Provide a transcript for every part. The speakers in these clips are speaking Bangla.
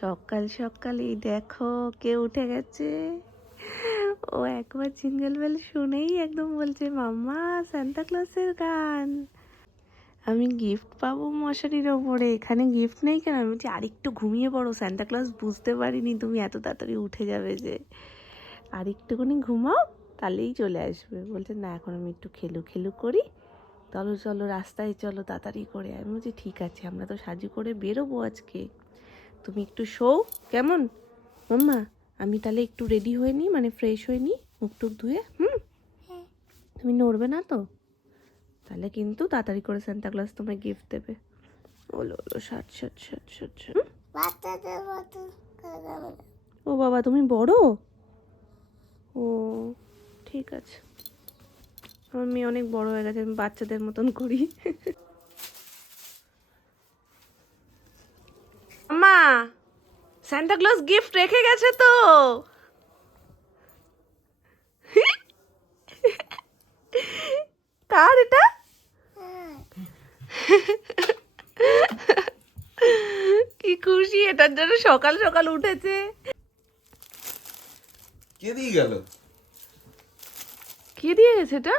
সকাল সকালই দেখো কে উঠে গেছে। ও একবার জিঙ্গল বেল শুনেই একদম বলছে মাম্মা সান্তা ক্লসের গান। আমি গিফট পাবো মশারির ওপরে, এখানে গিফট নেই কেন? আমি বলছি আরেকটু ঘুমিয়ে পড়ো, সান্তা ক্লস বুঝতে পারিনি তুমি এত তাড়াতাড়ি উঠে যাবে, যে আরেকটুখানি ঘুমাও তাহলেই চলে আসবে। বলছে না এখন আমি একটু খেলু করি, চলো চলো রাস্তায় চলো তাড়াতাড়ি করে। আমি বলছি ঠিক আছে, আমরা তো সাজু করে বেরোবো আজকে, তুমি একটু শোও কেমন মাম্মা। আমি তাহলে একটু রেডি হয়ে নিই, মানে ফ্রেশ হয়ে নিই, মুখ টুক ধুয়ে। তুমি নড়বে না তো? তাহলে কিন্তু তাড়াতাড়ি করে সান্তা ক্লজ তোমায় গিফট দেবে। ওলো ওলো ষাট ষাট ষাট ষাট ষাট। ও বাবা তুমি বড়? ও ঠিক আছে, আমার মেয়ে অনেক বড় হয়ে গেছে, আমি বাচ্চাদের মতন করি। মা সান্তা ক্লজ গিফট রেখে গেছে তো। কার এটা? কি খুশি এটার জন্য, সকাল সকাল উঠেছে। কে দিয়ে গেল? কে দিয়ে গেছে এটা?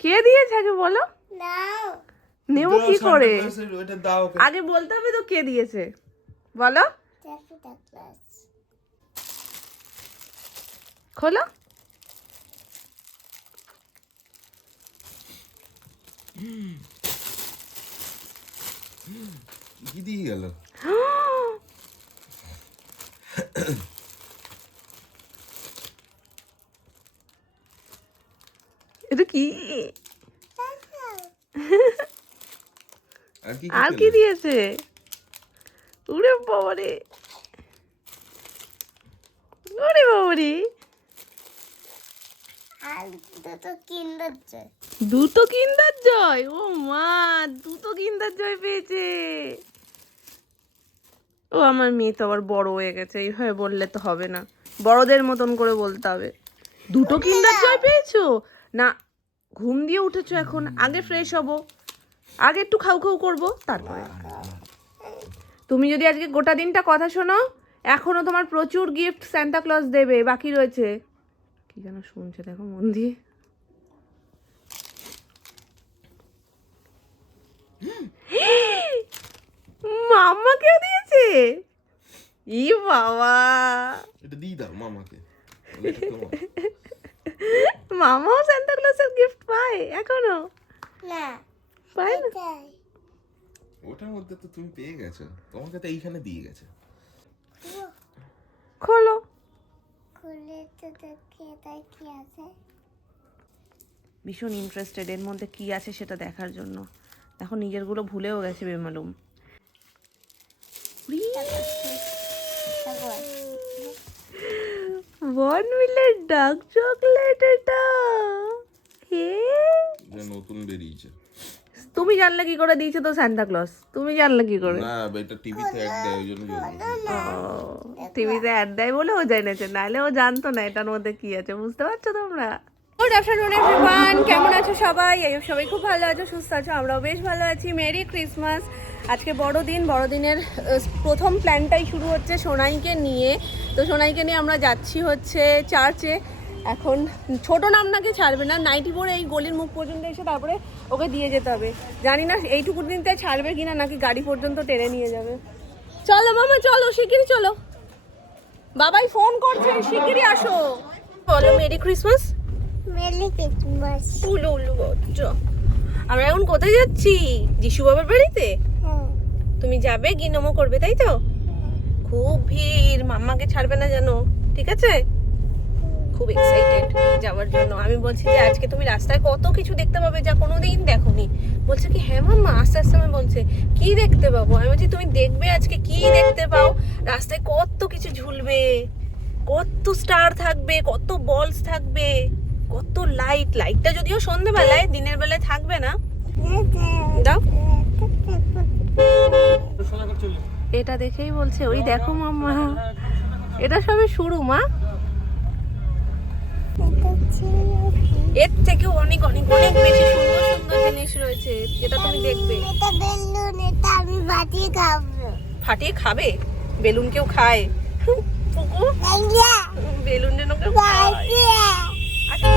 কে দিয়েছে আগে বলো। নেব কি করে? আগে বলতে হবে তো কে দিয়েছে, বলো। খোলো। কি দিয়ে গেল? এটা কি? আর কি কি দিয়েছে? উড়ে বাবারে, ওরে বাবারে, দুটো কিন্ডার জয়। ও মা, দুটো কিন্ডার জয় পেয়েছে। ও আমার মেয়ে তো আবার বড় হয়ে গেছে, এইভাবে বললে তো হবে না, বড়দের মতন করে বলতে হবে। দুটো কিন্ডার জয় পেয়েছো? না ঘুম দিয়ে উঠেছো এখন, আগে ফ্রেশ হবো, আগে একটু খাও খাও করবো তারপরে। তুমি যদি আজকে গোটা দিনটা কথা শোনো, এখনো তোমার প্রচুর গিফট সান্তা ক্লজ দেবে, বাকি রয়েছে। কি যেন শুনছে দেখো মন দিয়ে। মাম্মাকেও দিয়েছে? ই বাবা, এটা দিয়ে দাও মামাকে। মামাও সান্তা ক্লজের গিফট পায় এখনো? না পায় না। ওটার মধ্যে তো তুমি পেয়ে গেছো, তোমাকে তো এইখানে দিয়ে গেছে। খোলো। খুলে তো দেখি এটাই কি আছে। ভীষণ ইন্টারেস্টেড এর মধ্যে কি আছে সেটা দেখার জন্য। দেখো নিজেরগুলো ভুলেও গেছে বেমালুম। বর্নভিলের ডার্ক চকলেট এটা। হে, নতুন বেরিয়েছে। তুমি জানলে কি করে দিয়েছে তো সান্তা ক্লজ? তুমি জানলে কি করে? না এটা টিভিতে অ্যাড দেয় ওই জন্য জানি। টিভিতে অ্যাড দেয় বলে ও জেনেছে, নাহলে ও জানতো না এটার মধ্যে কি আছে। বুঝতে পারছো তোমরা? গুড আফটারনুন এভরিওয়ান, কেমন আছো সবাই? সবাই খুব ভালো আছো, সুস্থ আছো, আমরাও বেশ ভালো আছি। Merry Christmas. আজকে বড়দিন, বড়দিনের প্রথম প্ল্যানটাই শুরু হচ্ছে সোনাইকে নিয়ে। তো সোনাইকে নিয়ে আমরা যাচ্ছি হচ্ছে চার্চে। এখন ছোট নামনাকে ছাড়বে না, নাইটি পরে এই গলির মুখ পর্যন্ত এসে তারপরে ওকে দিয়ে যেতে হবে। জানি না এইটুকু দিনতে ছাড়বে কিনা, নাকি গাড়ি পর্যন্ত টেনে নিয়ে যাবে। চলো মামা চলো, শিগগিরই চলো, বাবাই ফোন করছে, শিগগিরই আসো। বলো মেরি ক্রিসমাস। Merry Christmas. উলু উলু বাচ্চা। আমরা এখন কোথায় যাচ্ছি? যিশু বাবার বাড়িতে। তুমি যাবে, গিনমো করবে তাই তো? খুব ভিড়, মাম্মাকে ছাড়বে না জানো, ঠিক আছে? খুব এক্সাইটেড যাওয়ার জন্য। আমি বলছি যে আজকে তুমি রাস্তায় কত কিছু দেখতে পাবে যা কোনোদিন দেখোনি। বলছে কি হ্যাঁ মাম্মা, আস্তে আস্তে আমি বলছে কি দেখতে পাবো? আমি বলছি তুমি দেখবে আজকে কি দেখতে পাও। রাস্তায় কত কিছু ঝুলবে, কত স্টার থাকবে, কত বলস থাকবে, কত লাইট। লাইটটা যদিও সন্ধ্যেবেলায়, দিনের বেলায় থাকবে না। দাও এটা দেখেই বলছে ওই দেখো মাম্মা, এটা সবে শুরু মা, এর থেকেও অনেক অনেক অনেক বেশি সুন্দর সুন্দর জিনিস রয়েছে যেটা তুমি দেখবে। এটা বেলুন, এটা আমি বাজি খাবো। ফাটিয়ে খাবে? বেলুন কেউ খায়? পুকু বেলুন যেন কেউ খায়। আচ্ছা,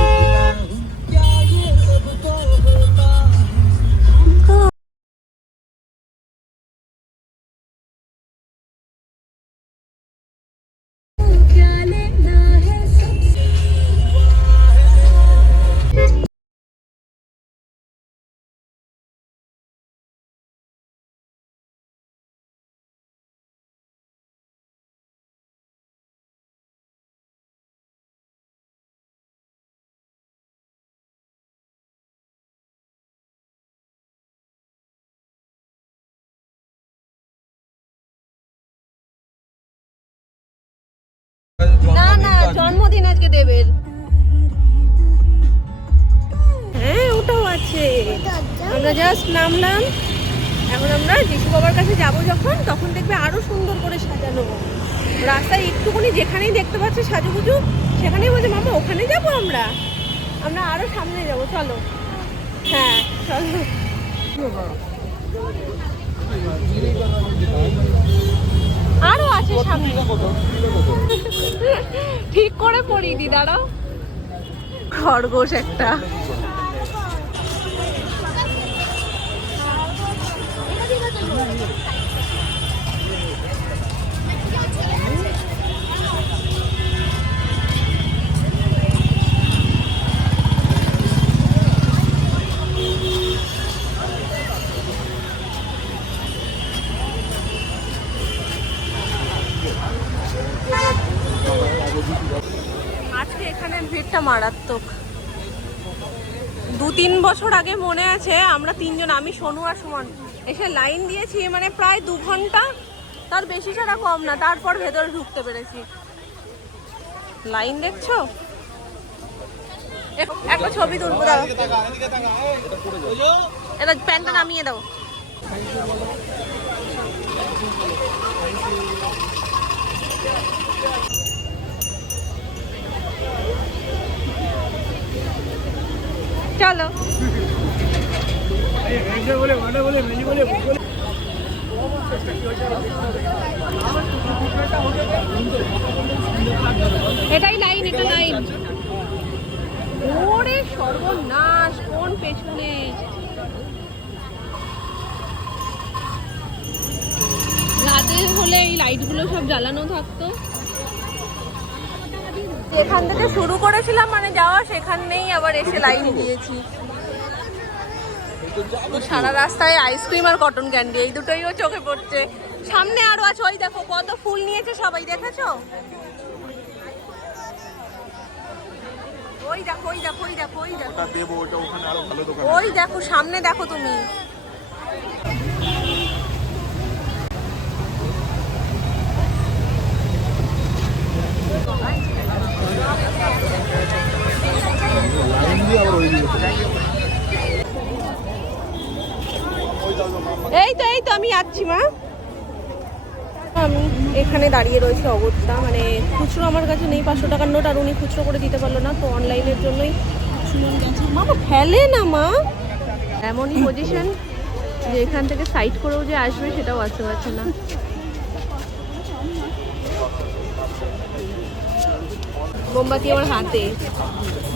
না না, জন্মদিন আজকে দেবের। হ্যাঁ ওটাও আছে। আমরা জাস্ট নামলাম, এখন আমরা যিশু বাবার কাছে যাব যখন, তখন দেখবে আরো সুন্দর করে সাজানো। রাস্তায় একটুখানি যেখানেই দেখতে পাচ্ছে সাজুগুজু, সেখানেই বলছে মামা ওখানে যাব আমরা। আমরা আরো সামনে যাব, চলো। হ্যাঁ চলো। আরো আছে সামনে, ঠিক করে পড়ি দি, দাঁড়াও। খরগোশ একটা। আজকে এখানে ভিড়টা মারাত্মক। 2-3 বছর আগে মনে আছে, আমরা তিনজন, আমি, সোনু আর সুমন, এসে লাইন দিয়েছি, মানে প্রায় 2 ঘন্টা, তার বেশি ছাড়া কম না। তারপর ভেতরে ঢুকতে পেরেছি। লাইন দেখছো? একটা ছবি তুলবো, দাও। এটা প্যান্টটা নামিয়ে দাও। চলো। এটাই লাইন, এটা লাইন। ওরে সর্বনাশ, কোন পেছনে? রাতে হলে এই লাইটগুলো সব জ্বালানো থাকতো। যেখান থেকে শুরু করেছিলাম মানে যাওয়া, সেখানেই আবার এসে লাইন দিয়েছি। সারা রাস্তায় আইসক্রিম আর কটন ক্যান্ডি, এই দুটোই ও চোখে পড়ছে। সামনে আরো আছে, ওই দেখো কত ফুল নিয়েছে সবাই, দেখেছো? ওই দেখো, ওই দেখো, ওই দেখো, ওই দেখো, ওই দেখো সামনে, দেখো তুমি। এই তো, এই তো আমি যাচ্ছি মা। আমি এখানে দাঁড়িয়ে রয়েছে অবস্থা, মানে খুচরো আমার কাছে নেই, 500 টাকার নোট, আর উনি খুচরো করে দিতে পারলো না, তো অনলাইনের জন্যই সুমন গেছে। মা ফেলে না মা, এমনই পজিশন যে এখান থেকে সাইড করেও যে আসবে সেটাও আসতে পারছে না। মোমবাতি আমার হাতে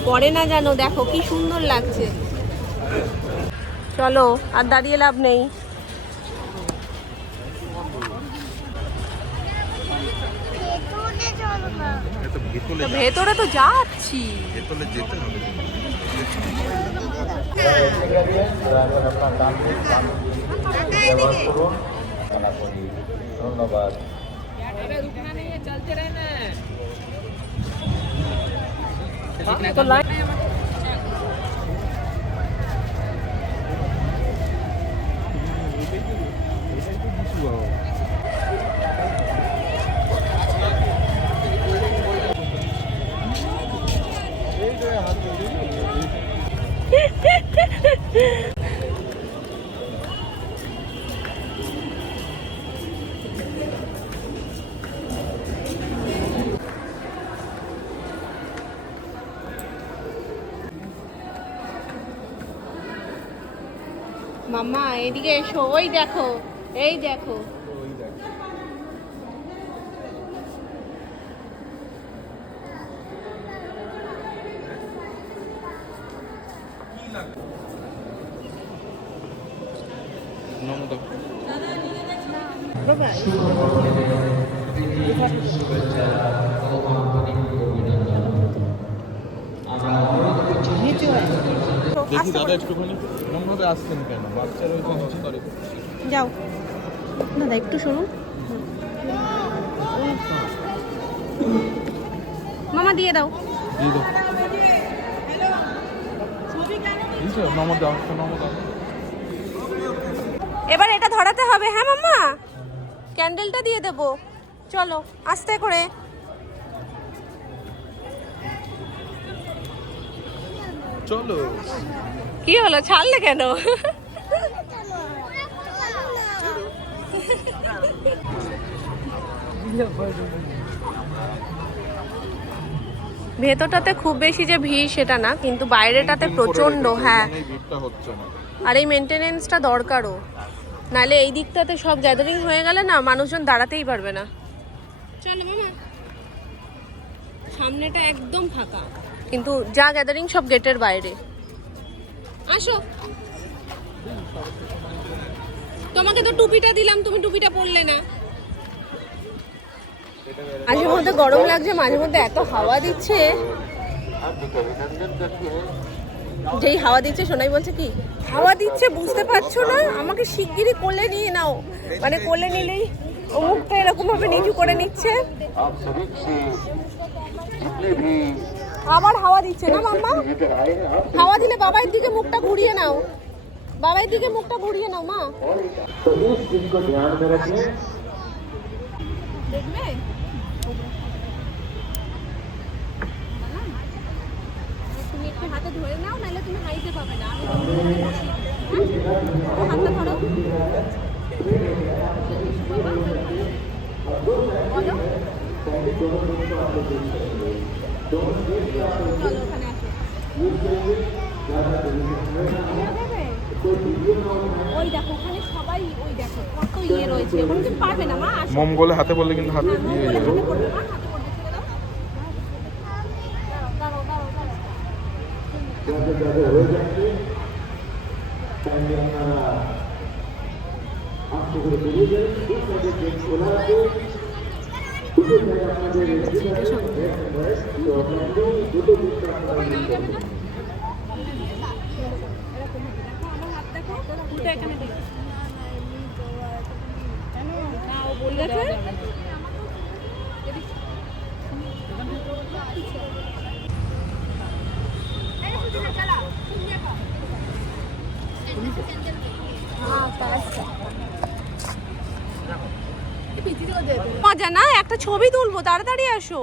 পড়ে না জানো, দেখো কি সুন্দর লাগছে। চলো, আর দাঁড়িয়ে লাভ নেই। ভেতরে তো যাচ্ছি, ভেতরে যেতে হবে। ধন্যবাদ। তো লাইন মাম্মা এদিকে এসো, ওই দেখো, এই দেখো। দেখি দাদা একটুখানি এমন ভাবে আসছেন কেন? বাচ্চারা ওই নিচে করে। যাও দাদা একটু শুনুন। মামা দিয়ে দাও। দিয়ে দাও। দিয়েছো? নমো দাও, নমো দাও। এবার এটা ধরাতে হবে। হ্যাঁ মাম্মা, ক্যান্ডেলটা দিয়ে দেবো। চলো আস্তে করে। চলো। কি হলো, ছাড়লে কেন? ভেতরটাতে খুব বেশি যে ভিড় সেটা না, কিন্তু বাইরেটাতে প্রচন্ড। হ্যাঁ, ভিড়টা হচ্ছে না। আর এই মেনটেনেন্সটা দরকারও, নাহলে এই দিকটাতে সব গ্যাদারিং হয়ে গেলে না মানুষজন দাঁড়াতেই পারবে না। চলো মামা, সামনেটা একদম ফাঁকা, কিন্তু যা গ্যাদারিং সব গেটের বাইরে। আসো, তোমাকে তো টুপিটা দিলাম, তুমি টুপিটা পরলে না। মাঝে মধ্যে গরম লাগছে, মাঝে মধ্যে এত হাওয়া দিচ্ছে। যেই হাওয়া দিচ্ছে সোনাই বলছে কি হাওয়া দিচ্ছে বুঝতে পারছো না, আমাকে শিগগিরই কোলে নিয়ে নাও। মানে কোলে নিলেই ও মুখটা এরকম ভাবে নিচু করে নিচ্ছে। আবার হাওয়া দিচ্ছে না মাম্মা? হাওয়া দিলে বাবার দিকে মুখটা ঘুরিয়ে নাও, বাবার দিকে মুখটা ঘুরিয়ে নাও মা। দেখবে তুমি একটু হাতে ধরে নাও, নাহলে তুমি হাইতে পাবে না। হাতটা ধরো, বলো। চলো ওখানে আসো। ওই দেখো ওখানে সবাই, ওই দেখো কত ইয়ে রয়েছে, ওখানে তুমি পারবে না মা। মম বলে হাতে বললে কিন্তু হাতে দিয়ে যাবে। হাতে পড়বে মা, হাতে পড়বে, ছেড়ে দাও। দাঁড়াও দাঁড়াও দাঁড়াও। মজা না, একটা ছবি তুলবো, তাড়াতাড়ি আসো।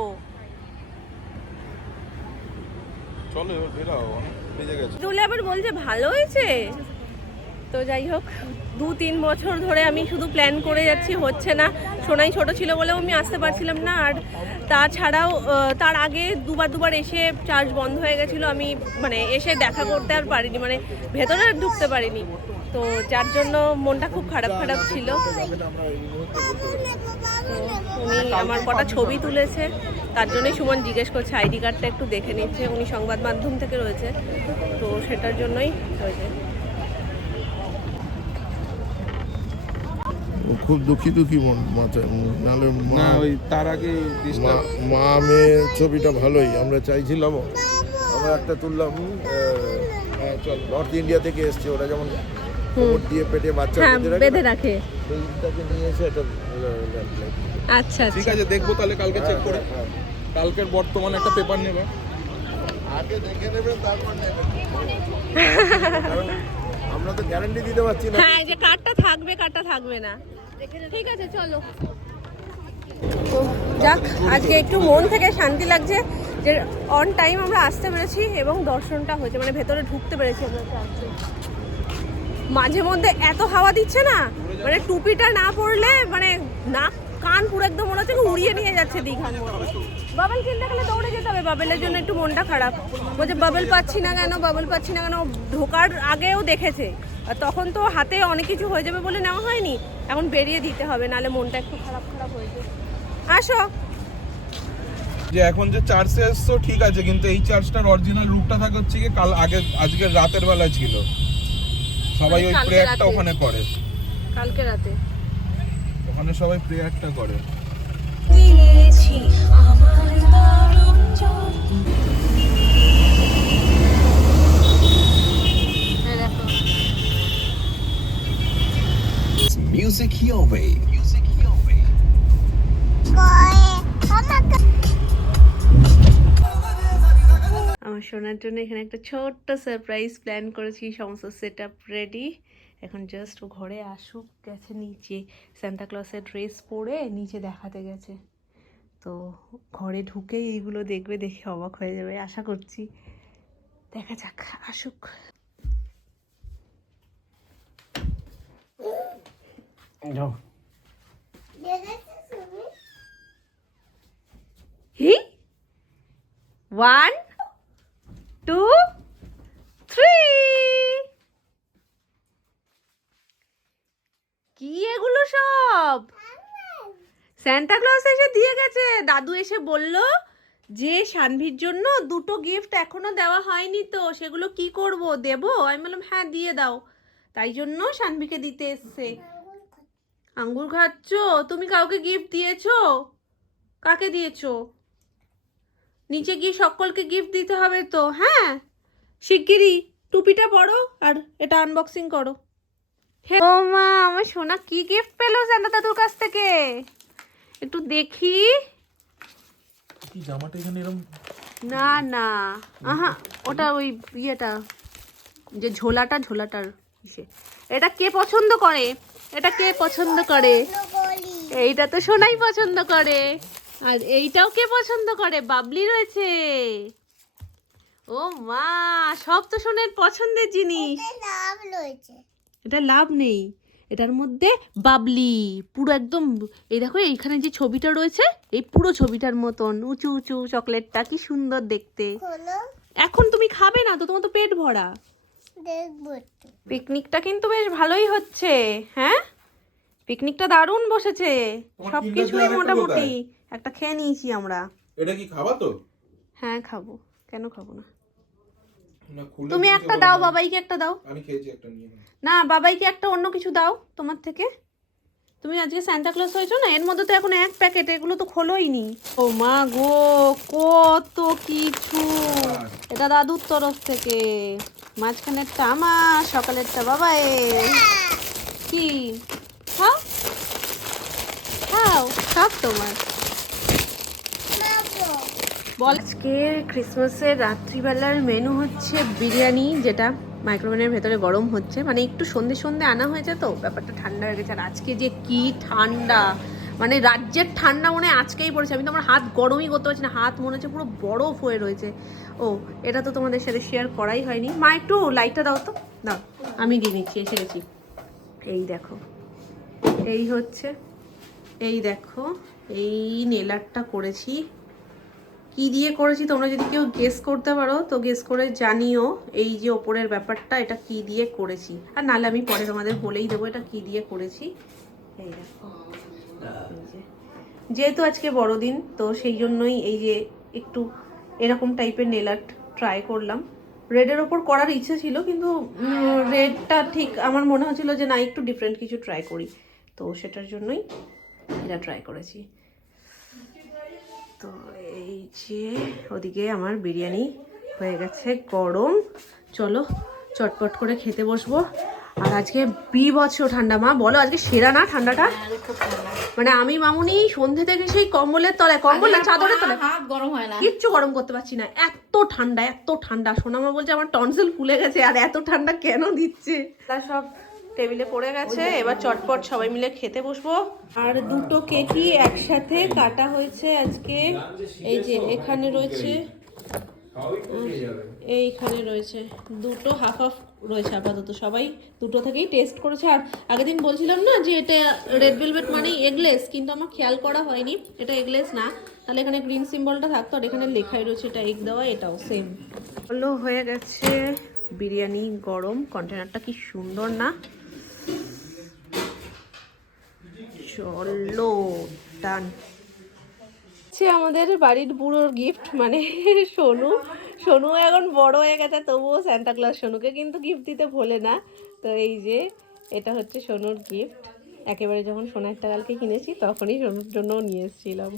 চলো এবার বেরাও, অনেক বেজে গেছে। তুলে আবার বলছে ভালো হয়েছে। তো যাই হোক, 2-3 বছর ধরে আমি শুধু প্ল্যান করে যাচ্ছি, হচ্ছে না। সোনাই ছোট ছিল বলেও আমি আসতে পারছিলাম না, আর তাছাড়াও তার আগে দুবার এসে চার্জ বন্ধ হয়ে গেছিলো। আমি মানে এসে দেখা করতে আর পারিনি, মানে ভেতরে ঢুকতে পারিনি। তো যার জন্য মনটা খুব খারাপ ছিল। উনি আমার কটা ছবি তুলেছে, তার জন্যই সুমন জিজ্ঞেস করছে আইডি কার্ডটা একটু দেখে নিচ্ছে। উনি সংবাদ মাধ্যম থেকে রয়েছে, তো সেটার জন্যই হয়েছে। খুব দুঃখী মন মাথায়, নাহলে না ওই তার আগে মা মেয়ে ছবিটা ভালোই আমরা চাইছিলাম। আমরা একটা তুললাম, নর্থ ইন্ডিয়া থেকে এসছে, ওরা যেমন কোমর দিয়ে পেটে বাচ্চা বেঁধে রাখে, সেইটাকে নিয়ে এসে এটা। আচ্ছা ঠিক আছে, দেখবো তাহলে কালকে চেক করে। কালকের বর্তমানে একটা পেপার নেবে, আগে দেখে নেবেন তারপর নেবেন। আমরা তো গ্যারান্টি দিতে পারছি না। হ্যাঁ, যে কার্ডটা থাকবে কার্ডটা থাকবে না। ঠিক আছে চলো। তো যাক, আজকে একটু মন থেকে শান্তি লাগছে যে অন টাইম আমরা আসতে পেরেছি এবং দর্শনটা হয়েছে, মানে ভেতরে ঢুকতে পেরেছি আমরা চার্চে। মাঝে মধ্যে এত হাওয়া দিচ্ছে না, মানে টুপিটা না পরলে মানে নাক কান পুরো একদম মনে হচ্ছে উড়িয়ে নিয়ে যাচ্ছে দীঘার মধ্যে। বাবেল কিনতে গেলে দৌড়ে যেতে হবে, বাবেলের জন্য একটু মনটা খারাপ। বলছে বাবেল পাচ্ছি না কেন, বাবেল পাচ্ছি না কেন। ঢোকার আগেও দেখেছে, আর তখন তো হাতে অনেক কিছু হয়ে যাবে বলে নেওয়া হয়নি। এখন বেরিয়ে দিতে হবে, নাহলে মনটা একটু খারাপ হয়েছে। আসো। যে এখন যে চার্জে এসছো ঠিক আছে, কিন্তু এই চার্জটার অরিজিনাল রূপটা থাকে হচ্ছে কি আজকে রাতের বেলা ছিল, সবাই ওই প্রেয়ারটা ওখানে করে। কালকে রাতে ওখানে সবাই প্রেয়ারটা করে। Music your way. আমার শোনার জন্য এখানে একটা ছোট্ট সারপ্রাইজ প্ল্যান করেছি, সমস্ত সেট আপ রেডি। এখন জাস্ট ও ঘরে আসুক, গেছে নিচে সান্তা ক্লসের ড্রেস পরে নিচে দেখাতে গেছে। তো ঘরে ঢুকেই এইগুলো দেখবে, দেখে অবাক হয়ে যাবে আশা করছি। দেখা যাক, আসুক। হি 1 2 3 কি এগুলো সব? সান্তা ক্লজ এসে দিয়ে গেছে। দাদু এসে বলল যে শানভির জন্য দুটো গিফট এখনো দেওয়া হয়নি, তো সেগুলো কি করব, দেব? আমি বললাম হ্যাঁ দিয়ে দাও। তাই জন্য শানভিকে দিতে এসছে। আঙ্গুর খাচ্ছ? তুমি কাউকে গিফট দিয়েছো? কাকে দিয়েছো? নিচে গিয়ে সকলকে গিফট দিতে হবে তো। হ্যাঁ, শিগগিরই টুপিটা পরো আর এটা আনবক্সিং করো। ও মা, আমার সোনা কি গিফট পেলো সান্তা দাদুর কাছ থেকে? একটু দেখি। কি জামাটা এখানে এরকম? না না, আহা, ওটা ওই ইয়েটা, যে ঝোলাটার ইসে। এটা কে পছন্দ করে? এটা কে পছন্দ করে? এইটা তো সোনাই পছন্দ করে। আর এইটাও কে পছন্দ করে? বাবলি রয়েছে। ও মা, সব তো সোনার পছন্দের জিনিস। এটা লাভ নেই, এটার মধ্যে বাবলি পুরো একদম। এই দেখো এইখানে যে ছবিটা রয়েছে, এই পুরো ছবিটার মতন উঁচু উঁচু চকলেটটা, কি সুন্দর দেখতে। এখন তুমি খাবে না তো, তোমার তো পেট ভরা। পিকনিকটা কিন্তু বেশ ভালোই হচ্ছে। হ্যাঁ, পিকনিকটা দারুণ বসেছে, সবকিছুই মোটামুটি। একটা খেয়ে নিয়েছি আমরা। এটা কি খাবা তো? হ্যাঁ খাবো, কেন খাবো না। না, খুলে তুমি দিয়েছে একটা বলে দাও, না। বাবাইকে একটা দাও। আমি খেয়েছি, একটা নিয়ে নাও। না, বাবাইকে একটা অন্য কিছু দাও তোমার থেকে। তুমি আজকে সান্তা ক্লজ হয়েছো না, এর মধ্যে তো এখন এক প্যাকেট, এগুলো তো খোলোইনি। ও মা গো, কত কিছু। এটা দাদুর তরফ থেকে, মাঝখানেরটা আমার, সকালেরটা বাবাইয়ের। কি খাও খাও, সব তোমার। বল, আজকে ক্রিসমাসের রাত্রিবেলার মেনু হচ্ছে বিরিয়ানি, যেটা মাইক্রোওভেনের ভেতরে গরম হচ্ছে। মানে একটু সন্ধে সন্ধে আনা হয়েছে তো ব্যাপারটা ঠান্ডা হয়ে গেছে। আর আজকে যে কি ঠান্ডা, মানে রাজ্যের ঠান্ডা মনে হয় আজকেই পড়েছে। আমি তো আমার হাত গরমই করতে পারছি না, হাত মনে হচ্ছে পুরো বরফ হয়ে রয়েছে। ও, এটা তো তোমাদের সাথে শেয়ার করাই হয়নি। মা একটু লাইটটা দাও তো, দাও, আমি দিয়ে নিচ্ছি, এসে গেছি। এই দেখো, এই হচ্ছে, এই দেখো, এই নেলারটা করেছি। কি দিয়ে করেছি তোমরা যদি কেউ গেস করতে পারো তো গেস করে জানিও। এই যে ওপরের ব্যাপারটা, এটা কি দিয়ে করেছি, আর নাহলে আমি পরে তোমাদের বলেই দেবো এটা কি দিয়ে করেছি। এই দেখো, এই যে, যেহেতু আজকে বড়দিন তো সেই জন্যই এই যে একটু এরকম টাইপের নেল আর্ট ট্রাই করলাম। রেডের ওপর করার ইচ্ছে ছিল, কিন্তু রেডটা ঠিক আমার মনে হচ্ছিল যে না, একটু ডিফারেন্ট কিছু ট্রাই করি, তো সেটার জন্যই এটা ট্রাই করেছি। তো এই যে ওদিকে আমার বিরিয়ানি হয়ে গেছে গরম, চলো চটপট করে খেতে বসবো। আর আজকে বীভৎস ঠান্ডা। মা বলো, আজকে সেরা না ঠান্ডাটা? মানে আমি মামুনি সন্ধ্যে থেকে সেই কম্বলের তলায়, কম্বল না চাদরের তলায়, হাত গরম হয় না, কিচ্ছু গরম করতে পারছি না, এত ঠান্ডা এত ঠান্ডা। সোনামা বলছে আমার টনসিল ফুলে গেছে, আর এত ঠান্ডা কেন দিচ্ছে। তার সব টেবিলে পড়ে গেছে, এবার চটপট সবাই মিলে খেতে বসবো। আর দুটো কেকই একসাথে কাটা হয়েছে আজকে। এই যে এখানে রয়েছে, এইখানে রয়েছে, দুটো হাফ হাফ রয়েছে আপাতত। সবাই দুটো থেকেই টেস্ট করেছে। আর আগের দিন বলছিলাম না যে এটা রেড ভেলভেট মানেই এগলেস, কিন্তু আমার খেয়াল করা হয়নি এটা এগলেস না, তাহলে এখানে গ্রিন সিম্বলটা থাকতো। আর এখানে লেখাই রয়েছে এটা এগ দেওয়া, এটাও সেম। হলো, হয়ে গেছে বিরিয়ানি গরম। কন্টেনারটা কি সুন্দর না, চলো ডান। আমাদের বাড়ির বুড়োর গিফট, মানে সোনু এখন বড় হয়ে গেছে, তবুও সান্তা ক্লজ সোনুকে কিন্তু গিফট দিতে ভোলে না। তো এই যে এটা হচ্ছে সোনুর গিফট, একেবারে যখন সোনারটা কালকে কিনেছি তখনই সোনুর জন্যও নিয়ে এসেছিলাম।